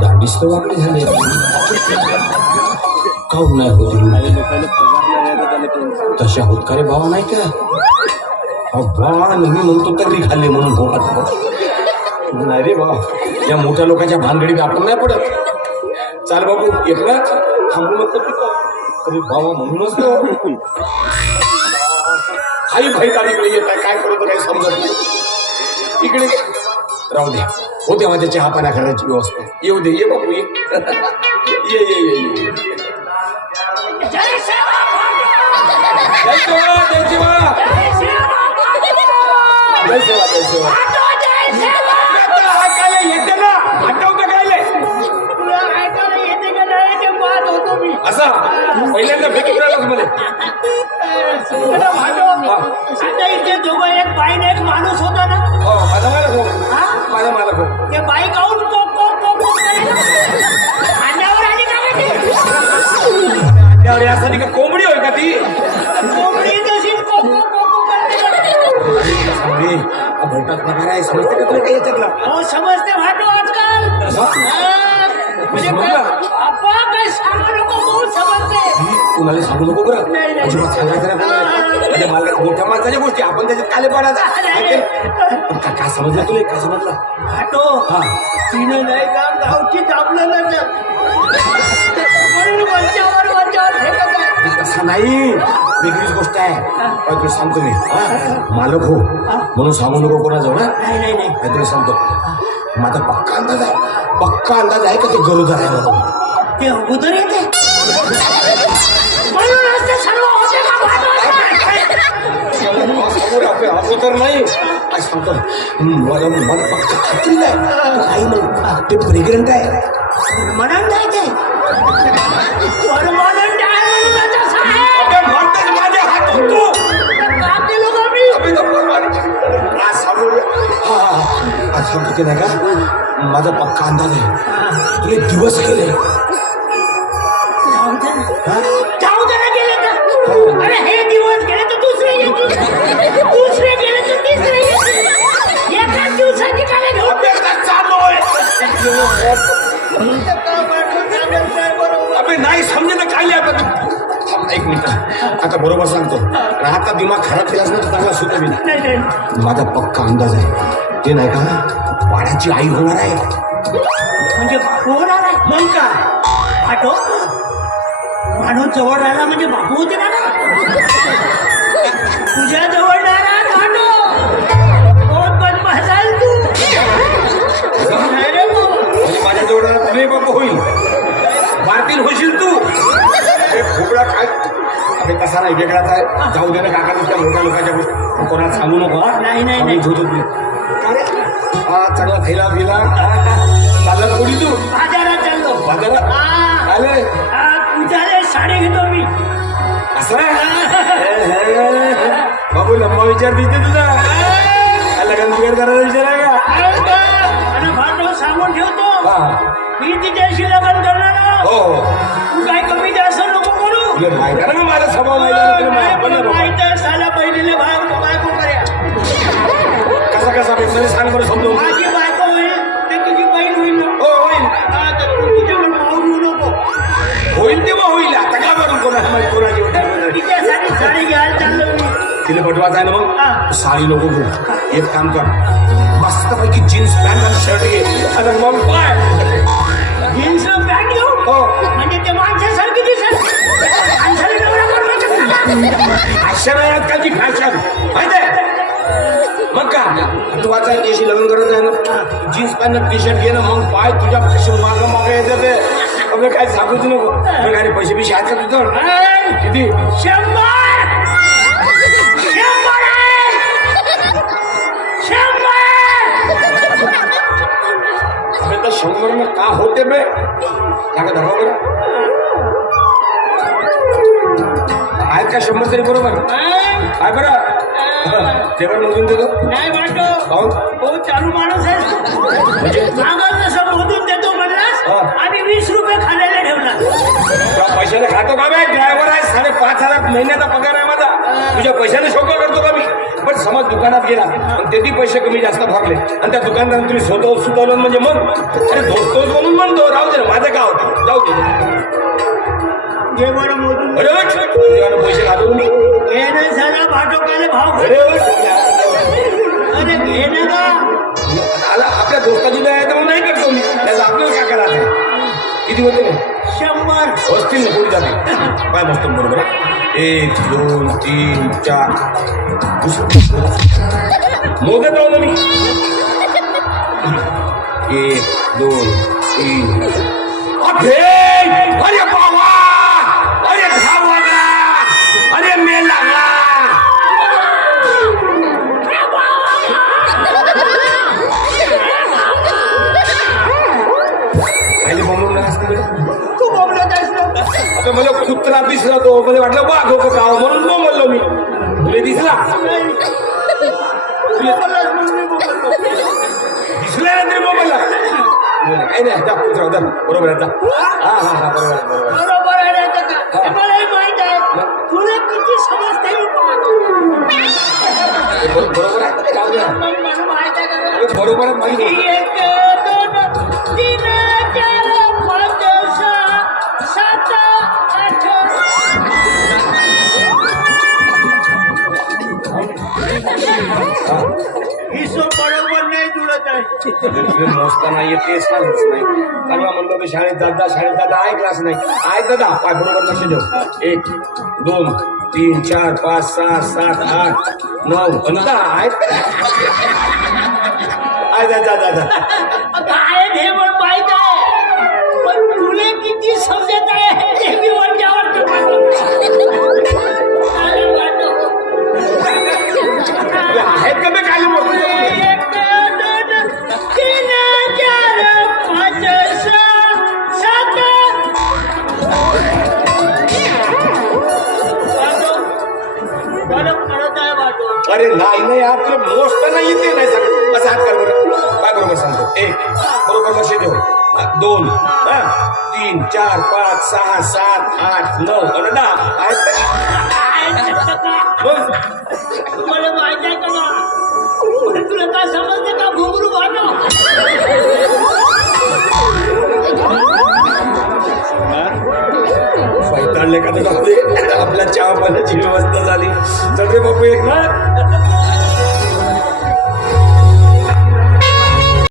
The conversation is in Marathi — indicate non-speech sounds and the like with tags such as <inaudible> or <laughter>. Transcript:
दांडीच तर वाकडी झाली. काऊन नाही होती तशा होत का रे भावा नाही का? अव्वा नेहमी म्हणतो तरी खाल्ले म्हणून नाही रे भावा या मोठ्या लोकांच्या भानगडीत आपण नाही पडत. चाल बाबू एकलाच थांबू नको तरी भावा म्हणूनच तो आई भाई इकडे येत आहे काय करतो काही समजत नाही. इकडे. राहू दे. होते माझ्या चहा पाण्या करायची व्यवस्था. येऊ दे ये बापू ये. ये ये ये ये. जय सेवा जय सेवा जय सेवा जय सेवा आता इथे दोघं एक बाई एक माणूस होता ना? हो माझा मालक हो. हा? माझा मालक हो. ते बाई काऊन कोक कोक कोक कोक करायला? अंड्यावर आली का रे ती? त्यावर यासाठी का? कोंबडी होय का ती? कोंबडी तशीच कोक कोक कोक कोक करते का? आहे. समजते तुला काही याच्यातला? हो समजते भांडो आजकाल. हा, म्हणजे काय- अप्पा काय सांगू नको बहुत समजते. कुणाला सांगू नको बरं? नाही, नाही. अजिबात सांगायचं नाही. म्हणजे मालक मोठ्या माणसाच्या गोष्टी आपण त्याच्यात काले पाडायचा काय समजलं तुला काय समजलं? भाटो हा. तिने नाही का गावची दाबलं ना तसं नाही. वेगळीच गोष्ट आहे. तुला सांगतो मी हा? मालक हो. म्हणून सांगू नको कोणाजवळ? नाही नाही नाही. काहीतरी सांगतो. माझा पक्का अंदाज आहे. पक्का अंदाज आहे का ते गरोदर आहे? म्हणून ते अगोदर येते? आपले अगोदर नाही. आज मला मला पक्का खात्री आहे. आई मग ते प्रेग्नंट आहे. म्हणून नाही ते. आहे. म्हणून तसं आहे. माझे. तर का केलं अबे नाही समजे ना काय आपण आता थांब, एक मिनिट. आता बरोबर सांगतो. आता दिमाग खराब केलाच ना तर चांगला सुद्धा मी. नाही माझा पक्का अंदाज आहे. ते नाही का? वाड्याची आई होणार आहे. म्हणजे बापू होणार आहे. मग का आटो माणूस जवळ राहिला म्हणजे बापू होते ना तुझ्या जवळ राहिला म्हणजे माझ्या जवळ तुला बाबा होईल मारतील होशील तू अरे खोबडा काय अबे तसा नाही वेगळाच आहे जाऊ दे ना काका नुसत्या मोठ्या लोकांच्या गोष्टी कोणाला सांगू नको हा? नाही, नाही, आम्ही नाही. झोतो तुला का रे? हा चांगला थैला बिला चालला थोडी तू बाजारात चाललो बाजारात हा. आले हा, पूजाले साडी घेतो मी असं आहे? बाबू लंबा विचार दिसते तुझा हा, लग्न वगैरे करायचा मी तिच्याशी लग्न करणार. हो. हो तू काय कमी जास्त नको करू. आहे ना माझा स्वभाव माहिती आहे साला बहिणीला बायको बायको बाबा. कसा कसा पेक्षा सांग बरं समजून माझी बायको होईल तर तुझी बहीण होईल. हो होईल. तू तिच्याकडे पाहून येऊ नको. होईल तेव्हा होईल. आता का बरं कोणा माहिती कोणाची तिच्यासाठी साडी घ्यायला चाललो मी. तिला पटवायचं आहे ना. मग साडी नको घेऊ. एक काम कर. मस्तपैकी जीन्स पॅन्ट आणि शर्ट घे आणि मग पाय. जीन्स पॅन्ट घेऊ? हो. म्हणजे ते माणसासारखी दिसेल माणसाला नवरा बनवायचं का? आजकालची फॅशन माहिती आहे मग का? तू वाचा त्याशी लग्न करत आहे ना? जीन्स पॅन्ट टी शर्ट घे ना. मग पाय तुझ्या फॅशन माग मागे येतं ते. अबे काय सांगूच नको. मग आणि पैसे बिशे आहेत का तुझं किती? शंभर! में का होते बे का धरा बरं आहेत का शंभर तरी बरोबर। काय बरं। तेवढं मोजून देतो नाही वाटो काहून? हो। चालू माणूस आहे म्हणजे मागं जसं मोजून देतो म्हणलास हा. आम्ही वीस रुपये खाण्याला ठेवला पैशाने खातो का बे ड्रायव्हर आहे साडेपाच हजार महिन्याचा पगार आहे माझा तुझ्या पैशाने शोक करतो का मी पण समज दुकानात गेला. आणि तेही पैसे कमी जास्त भरले आणि त्या दुकानदाराने तुम्ही स्वतः सुचवलं म्हणजे मग? अरे दोस्त दोस्त म्हणून म्हणतो. राहू दे माझं होतं. जाऊ दे. पैसे घालून मी. भाव अरे आपल्या दोस्ताची नाही करतो मी. किती होते? शंभर. असतील ना कोणी जाते. काय मस्त बरोबर आहे. एक दोन तीन चार. मोजत राहू ना मी एक दोन तीन. अरे बाबा! खाली बोंबलून नाही असते बरं. तू बोलत आहेस ना आता मला कुत्रा दिसला तो मला वाटलं वाघ होतं का म्हणून बोंबललो मी तुला दिसला तू बोललास म्हणून मी बोललो. दिसला ना तरी बोंबलला काही नाही जा कुत्रा जा बरोबर आहे जा हा हा हा बरोबर आहे बरोबर आहे. बरोबर आहे रे काका. हे मलाही माहीत आहे तुला किती समजते मी पाहतो ते बरो- बरोबर आहे जाऊ द्या. मग मला माहीत आहे का अरे बरोबर आहे माहिती जुळत आहे मोजताना येते सांगच नाही. चांगला म्हणलो की शाळेत दादा शाळेत दादा ऐकलाच नाही. ऐक दादा पाय बरोबर लक्ष देऊ एक दोन तीन चार पाच सहा सात आठ नऊ आणि दहा ऐक आय जा जा <laughs> नाही नाही यार तुला मोस्ट नाही येते नाही सांगत असं हात काल बरं. काय बरोबर सांगतो? एक बरोबर लक्ष देऊ दोन हा, तीन चार पाच सहा सात आठ नऊ अरे दहा. आहेत तुम्हाला माहिती आहे का? तुला काय समजते का? घुमरू वाटो